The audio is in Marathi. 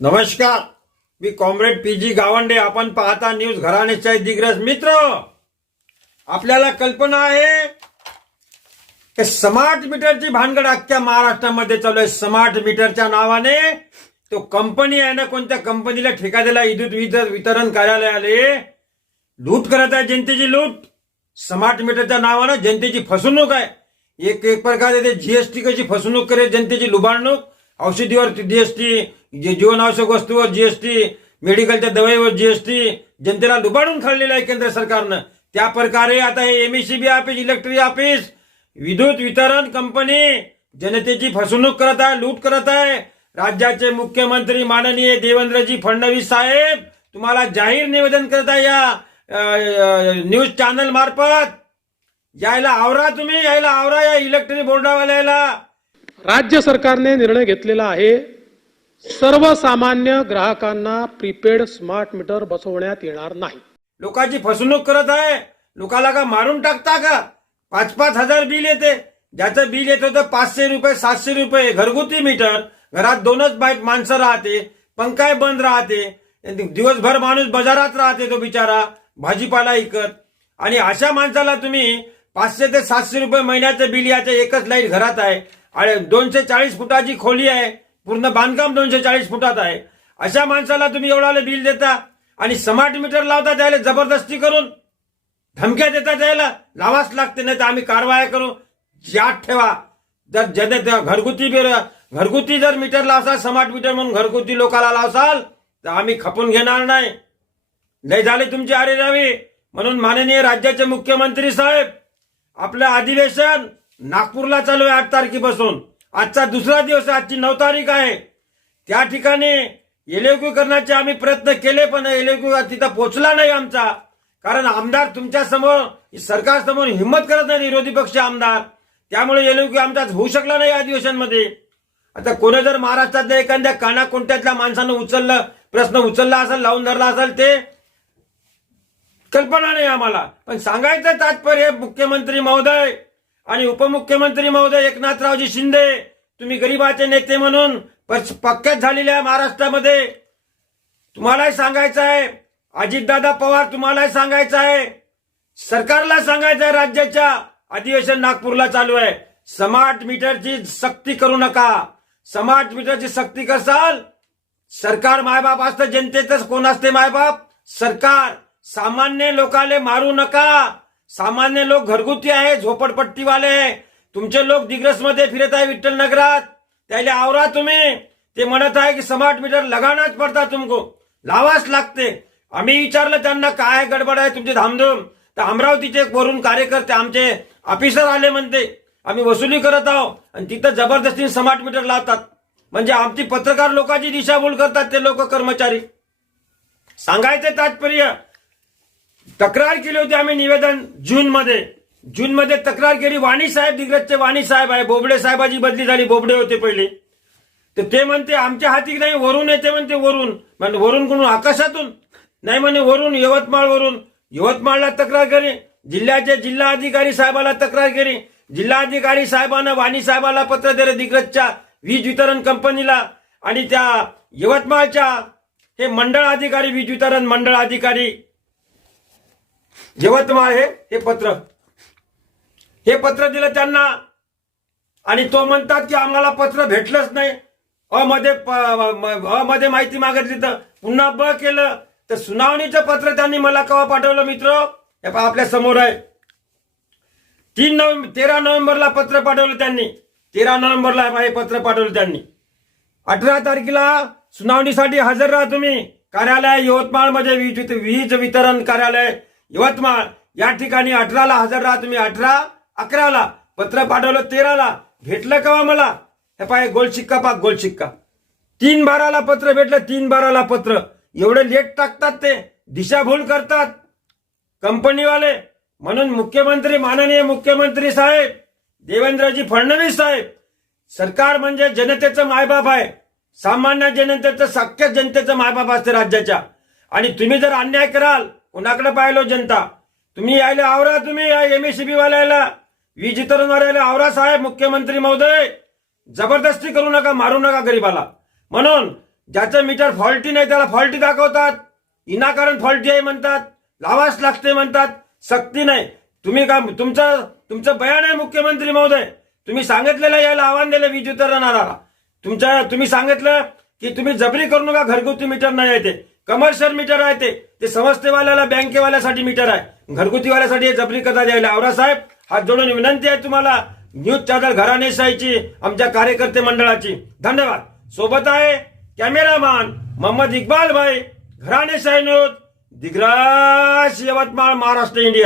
नमस्कार, मी कॉम्रेड पीजी गावंडे. आपण पाहता न्यूज घराण्याच्या दिग्रस. मित्र, आपल्याला कल्पना आहे की स्मार्ट मीटरची भानगड अख्ख्या महाराष्ट्रामध्ये चालू आहे. स्मार्ट मीटरच्या नावाने तो कंपनी आहे ना, कोणत्या कंपनीला ठेका दिला विद्युत वितरण कार्यालयाले लूट करत आहे, जनतेची लूट. स्मार्ट मीटरच्या नावानं जनतेची फसवणूक आहे. एक प्रकारे ते जीएसटी कशी फसवणूक करे, जनतेची लुबाडणूक. औषधीवर जीएसटी, जीवनावश्यक वस्तूवर जीएसटी, मेडिकलच्या दवाईवर जीएसटी, जनतेला लुबाडून खाल्लेलं आहे केंद्र सरकारनं. त्या प्रकारे आता हे एमएससीबी ऑफिस, इलेक्ट्रिक ऑफिस, विद्युत वितरण कंपनी जनतेची फसवणूक करत आहे, लूट करत आहे. राज्याचे मुख्यमंत्री माननीय देवेंद्रजी फडणवीस साहेब तुम्हाला जाहीर निवेदन करत आहे या न्यूज चॅनल मार्फत. यायला आवरा, तुम्ही यायला आवरा या इलेक्ट्रिक बोर्डावाल्याला. राज्य सरकारने निर्णय घेतलेला आहे, सर्वसामान्य ग्राहकांना प्रीपेड स्मार्ट मीटर बसवण्यात येणार नाही. लोकांची फसवणूक करत आहे. लोकांना का मारून टाकता का? 5-5 हजार बिल येते. ज्याचं बिल येत होतं 500 रुपये, 700 रुपये. घरगुती मीटर, घरात 2च माणसं राहते, पंखाय बंद राहते, दिवसभर माणूस बाजारात राहते, तो बिचारा भाजीपाला विकत. आणि अशा माणसाला तुम्ही 500 ते 700 रुपये महिन्याचं बिल याचं, एकच लाईट घरात आहे, 240 फुटाची खोली आहे, पूर्ण बांधकाम 240 फुटात आहे. अशा माणसाला तुम्ही एवढाले बिल देता आणि स्मार्ट मीटर लावता, त्याला जबरदस्ती करून धमक्या देता, त्याला लावाच लागते, नाही तर आम्ही कारवाया करू. याद ठेवा, जर घरगुती जर मीटर लावसाल, स्मार्ट मीटर म्हणून घरगुती लोकांना लावसाल, तर आम्ही खपून घेणार नाही. लय झाले तुमची आरेरावी. म्हणून माननीय राज्याचे मुख्यमंत्री साहेब, आपलं अधिवेशन नागपूरला चालू आहे 8 तारखेपासून. आजचा दुसरा दिवस आहे, आजची 9 तारीख आहे. त्या ठिकाणी एलएक्यू करण्याचे आम्ही प्रयत्न केले, पण एलएक्यू तिथं पोहोचला नाही आमचा. कारण आमदार तुमच्या समोर, सरकार समोर हिंमत करत नाही, विरोधी पक्ष आमदार. त्यामुळे एलएक्यू आमचा होऊ शकला नाही अधिवेशनमध्ये. आता कोणी जर महाराष्ट्रातल्या एखाद्या कानाकोणत्यातल्या माणसानं प्रश्न उचलला असेल, लावून धरला असेल, ते कल्पना नाही आम्हाला. पण सांगायचं तात्पर्य, मुख्यमंत्री महोदय आणि उपमुख्यमंत्री महोदय एकनाथरावजी शिंदे, तुम्ही गरीबाचे नेते म्हणून पक्क्यात झालेल्या महाराष्ट्रामध्ये तुम्हालाही सांगायचं आहे. अजितदादा पवार तुम्हालाही सांगायचं आहे. सरकारला सांगायचं आहे. राज्याच्या अधिवेशन नागपूरला चालू आहे. स्मार्ट मीटरची सक्ती करू नका. स्मार्ट मीटरची सक्ती करसाल, सरकार मायबाप असतं, जनतेचं कोण असते मायबाप? सरकार. सामान्य लोकांना मारू नका. सामान्य लोक घरगुती आहे, झोपडपट्टीवाले आहे. तुमचे लोक दिग्रसमध्ये फिरत आहे, विठ्ठल नगरात. त्याला आवरा तुम्ही. ते म्हणत आहे की स्मार्ट मीटर लगानाच पडता, तुमको लावाच लागते. आम्ही विचारलं त्यांना, काय गडबड आहे तुमची धामधूम? तर अमरावतीचे वरून कार्यकर्ते, आमचे ऑफिसर आले, म्हणते आम्ही वसुली करत आहोत, आणि तिथं जबरदस्तीने स्मार्ट मीटर लावतात. म्हणजे आमची पत्रकार लोकांची दिशाभूल करतात ते लोक, कर्मचारी. सांगायचे तात्पर्य, तक्रार केली होती आम्ही निवेदन जूनमध्ये तक्रार केली. वाणी साहेब, दिग्रजचे वाणी साहेब आहे, बोबडे साहेबाची बदली झाली, बोबडे होते पहिले. तर ते म्हणते आमच्या हाती नाही, वरून येते म्हणते. वरून म्हणजे वरून कोण? आकाशातून नाही म्हणे, वरून यवतमाळला तक्रार केली. जिल्ह्याचे जिल्हाधिकारी साहेबाला तक्रार केली. जिल्हाधिकारी साहेबांना वाणी साहेबाला पत्र दिले, दिग्रजच्या वीज वितरण कंपनीला. आणि त्या यवतमाळच्या हे मंडळ अधिकारी, वीज वितरण मंडळ अधिकारी यवतमाळ, हे पत्र दिलं त्यांना. आणि तो म्हणतात की आम्हाला पत्र भेटलंच नाही. मध्ये माहिती मागितली, तर पुन्हा ब केलं. तर सुनावणीचं पत्र त्यांनी मला केव्हा पाठवलं मित्र? हे पहा, आपल्या समोर आहे. 13 नोव्हेंबरला पत्र पाठवलं त्यांनी. 13 नोव्हेंबरला हे पत्र पाठवलं त्यांनी. 18 तारखेला सुनावणीसाठी हजर राहा तुम्ही. कार्यालय यवतमाळमध्ये, वीज वितरण कार्यालय यवतमाळ या ठिकाणी 18ला हजर राहा तुम्ही. 18-11ला पत्र पाठवलं, 13ला भेटलं केव्हा मला? हे पाय, गोलशिक्का पाक, गोलशिक्का. 3-12ला पत्र भेटलं, 3-12ला पत्र. एवढे लेट टाकतात, ते दिशाभूल करतात कंपनीवाले. म्हणून माननीय मुख्यमंत्री साहेब देवेंद्रजी फडणवीस साहेब, सरकार म्हणजे जनतेचं मायबाप आहे. सामान्य जनतेचं, सख्य जनतेचं मायबाप असते राज्याच्या. आणि तुम्ही जर अन्याय कराल, कोणाकडे पाहिलो जनता? तुम्ही यायला आवरा. तुम्ही या एमएससीबी वाल्याला, वीज वितरण वाल्याला आवरा साहेब. मुख्यमंत्री महोदय, जबरदस्ती करू नका, मारू नका गरीबाला. म्हणून ज्याचं मीटर फॉल्टी नाही त्याला फॉल्टी दाखवतात, विनाकारण फॉल्टी आहे म्हणतात, लावाच लागते म्हणतात, सक्ती नाही. तुम्ही का तुमचं बयान आहे मुख्यमंत्री महोदय, तुम्ही सांगितलेलं यायला आव्हान दिलं वीज वितरणाला. तुम्ही सांगितलं की तुम्ही जबरी करू नका, घरगुती मीटर नाही आहे ते, कमर्शियल मीटर आहे ते संस्थेवाल्याला बँकेवाल्यासाठी मीटर आहे, घरगुतीवाल्यासाठी हे जबरी करता द्यायला. आवरासाहेब हात जोडून विनंती आहे तुम्हाला, न्यूज चॅनल घराणेशाहीची आमच्या कार्यकर्ते मंडळाची धन्यवाद. सोबत आहे कॅमेरामॅन मोहम्मद इक्बाल भाई, घराणेशाही न्यूज, दिग्रास, यवतमाळ, महाराष्ट्र, इंडिया.